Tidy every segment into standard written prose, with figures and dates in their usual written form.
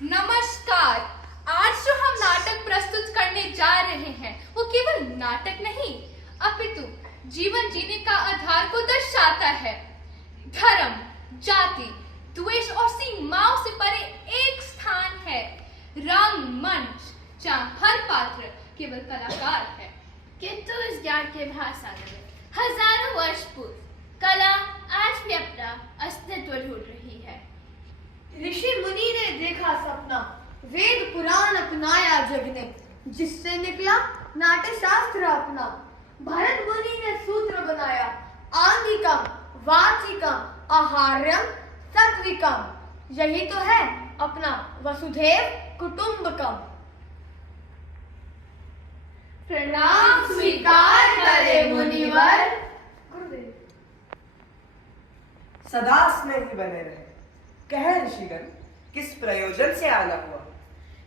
नमस्कार। आज जो हम नाटक प्रस्तुत करने जा रहे हैं वो केवल नाटक नहीं अपितु जीवन जीने का आधार को दर्शाता है। धर्म, जाति, द्वेष और सीमाओं से परे एक स्थान है, रंगमंच, जहाँ हर पात्र केवल कलाकार है। किंतु इस ज्ञान के भाषा में हजारों वर्ष पूर्व कला आज भी अपना अस्तित्व ढूंढ रही है। ऋषि मुनि ने देखा सपना, वेद पुराण अपनाया जग ने, जिससे निकला नाट्य शास्त्र अपना। भरत मुनि ने सूत्र बनाया, आंगिकम, वाचिकम, आहार्यम, सात्विकम। यही तो है अपना वसुधैव कुटुंबकम। प्रणाम स्वीकार करे मुनिवर। गुरुदेव। सदा स्नेही बने रहे। कह ऋषिगण, किस प्रयोजन से आना हुआ?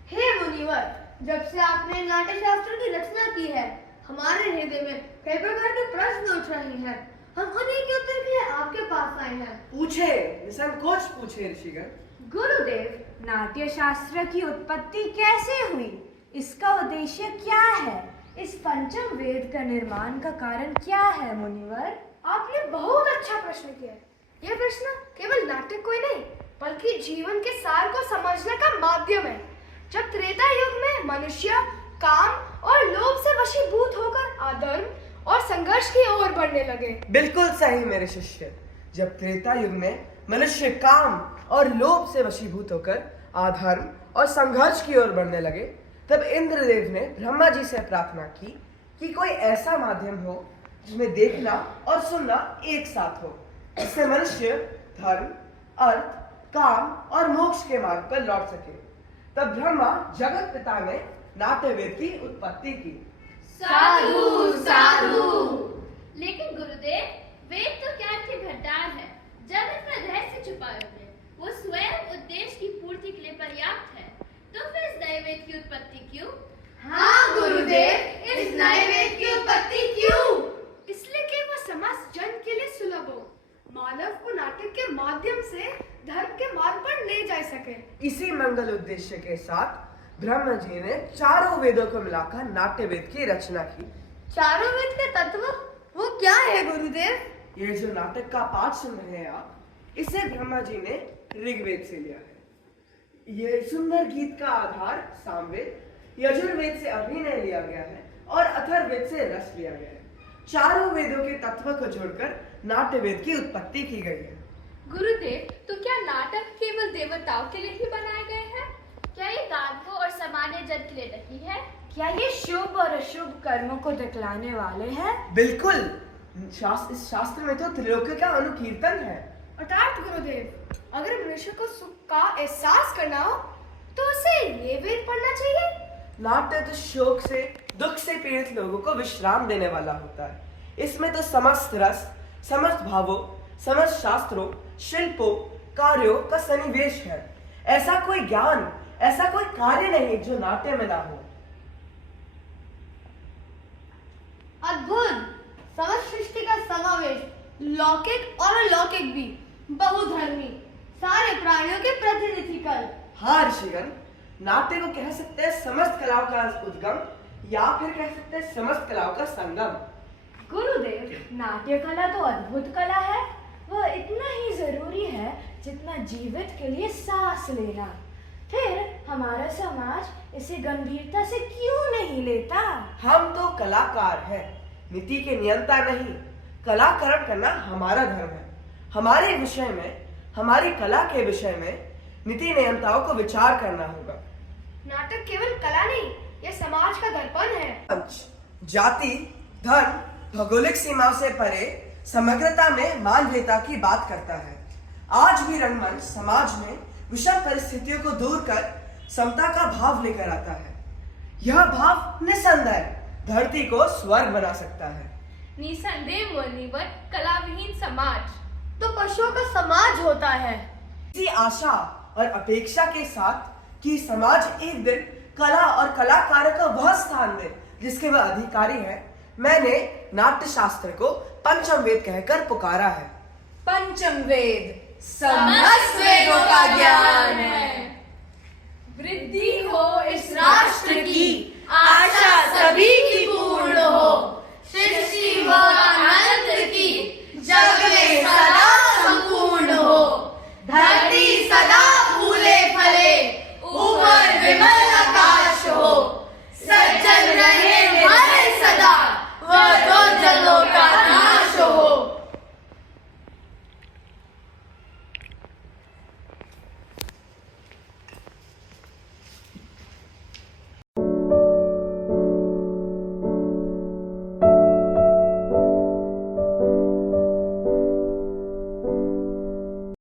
हे मुनिवर, जब से आपने नाट्य शास्त्र की रचना की है, हमारे हृदय में कई प्रकार के प्रश्न उठ रहे हैं। हम उन्हीं के उत्तर के लिए आपके पास आए हैं। पूछे, निसंकोच पूछे ऋषिगण। गुरुदेव, नाट्य शास्त्र की उत्पत्ति कैसे हुई? इसका उद्देश्य क्या है? इस पंचम वेद का निर्माण का कारण क्या है मुनिवर? आपने बहुत अच्छा प्रश्न किया। यह प्रश्न केवल नाटक कोई नहीं बल्कि जीवन के सार को समझने का माध्यम है। जब त्रेता युग में मनुष्य काम और लोभ से वशीभूत होकर अधर्म और संघर्ष की ओर बढ़ने लगे। बिल्कुल सही मेरे शिष्य। जब त्रेता युग में मनुष्य काम और लोभ से वशीभूत होकर अधर्म और संघर्ष की ओर बढ़ने लगे, तब इंद्रदेव ने ब्रह्मा जी से प्रार्थना की कि कोई ऐसा माध्यम हो जिसमें देखना और सुनना एक साथ हो, जिससे मनुष्य धर्म, अर्थ, काम और मोक्ष के मार्ग पर लौट सके। तब ब्रह्मा जगत पिता ने नाट्यवेद की उत्पत्ति की। साधु साधु। लेकिन गुरुदेव, वेद तो ज्ञान के भंडार है। जब इसमें रहस्य छुपा है, वो स्वयं उद्देश्य की पूर्ति के लिए पर्याप्त है, तो फिर इस नए वेद की उत्पत्ति क्यों? हाँ गुरुदेव, इस नए वेद की उत्पत्ति क्यों? इसलिए कि वो समस्त जन के लिए सुलभ हो, मानव को नाटक के माध्यम से धर्म के मार्ग पर ले जा सके। इसी मंगल उद्देश्य के साथ ब्रह्मा जी ने चारों वेदों को मिलाकर नाट्यवेद की रचना की। चारों वेद के तत्व वो क्या है गुरुदेव? ये जो नाटक का पाठ सुन रहे हैं आप, इसे ब्रह्मा जी ने ऋग्वेद से लिया है। ये सुंदर गीत का आधार सामवेद, यजुर्वेद से अभिनय लिया गया है और अथर्ववेद से रस लिया गया है। चारों वेदों के तत्व को जोड़कर नाट्यवेद की उत्पत्ति की गई है। गुरुदेव, तो क्या नाटक केवल देवताओं के लिए ही बनाए गए हैं? क्या ये दानवों और सामान्य जन के लिए नहीं है? क्या ये शुभ और अशुभ कर्मों को दिखलाने वाले हैं? बिल्कुल। इस शास्त्र में तो त्रिलोक्य का अनुकीर्तन है। अर्थात गुरुदेव, अगर मनुष्य को सुख का एहसास करना हो तो उसे ये वेद पढ़ना चाहिए। नाट्य तो शोक से, दुख से पीड़ित लोगों को विश्राम देने वाला होता है। इसमें तो समस्त रस, समस्त भावों, समस्त शास्त्रों, शिल्पों, कार्यों का सन्निवेश है। ऐसा कोई ज्ञान, ऐसा कोई कार्य नहीं जो नाट्य में ना हो। अद्भुत। समस्त सृष्टि का समावेश, लौकिक और अलौकिक भी, बहुधर्मी, सारे प्राणियों के प्रतिनिधि कर। हाँ ऋषिगण, नाट्य को कह सकते हैं समस्त कलाओं का उद्गम, या फिर कह सकते हैं समस्त कलाओं का संगम। गुरुदेव, नाट्य कला तो अद्भुत कला है। वह इतना ही जरूरी है जितना जीवित के लिए सांस लेना। फिर हमारा समाज इसे गंभीरता से क्यों नहीं लेता? हम तो कलाकार हैं, नीति के नियंता नहीं। कलाकरण करना हमारा धर्म है। हमारे विषय में, हमारी कला के विषय में नीति नियंताओं को विचार करना होगा। नाटक केवल कला नहीं, यह समाज का दर्पण है। पंच, जाति, धर्म, भौगोलिक सीमाओं से परे समग्रता में मानवीयता की बात करता है। आज भी रंगमंच समाज में विषम परिस्थितियों को दूर कर समता का भाव लेकर आता है। यह भाव निसंदेह धरती को स्वर्ग बना सकता है। निसंदेह मुनिवर, कलाविहीन समाज तो पशुओं का समाज होता है। इसी आशा और अपेक्षा के साथ कि समाज एक दिन कला और कलाकारों को वह स्थान दे जिसके वह अधिकारी है, मैंने नाट्य शास्त्र को पंचम वेद कहकर पुकारा है। पंचम वेद समस्त वेदों का ज्ञान है। वृद्धि हो इस राष्ट्र की, आशा सभी की पूर्ण हो।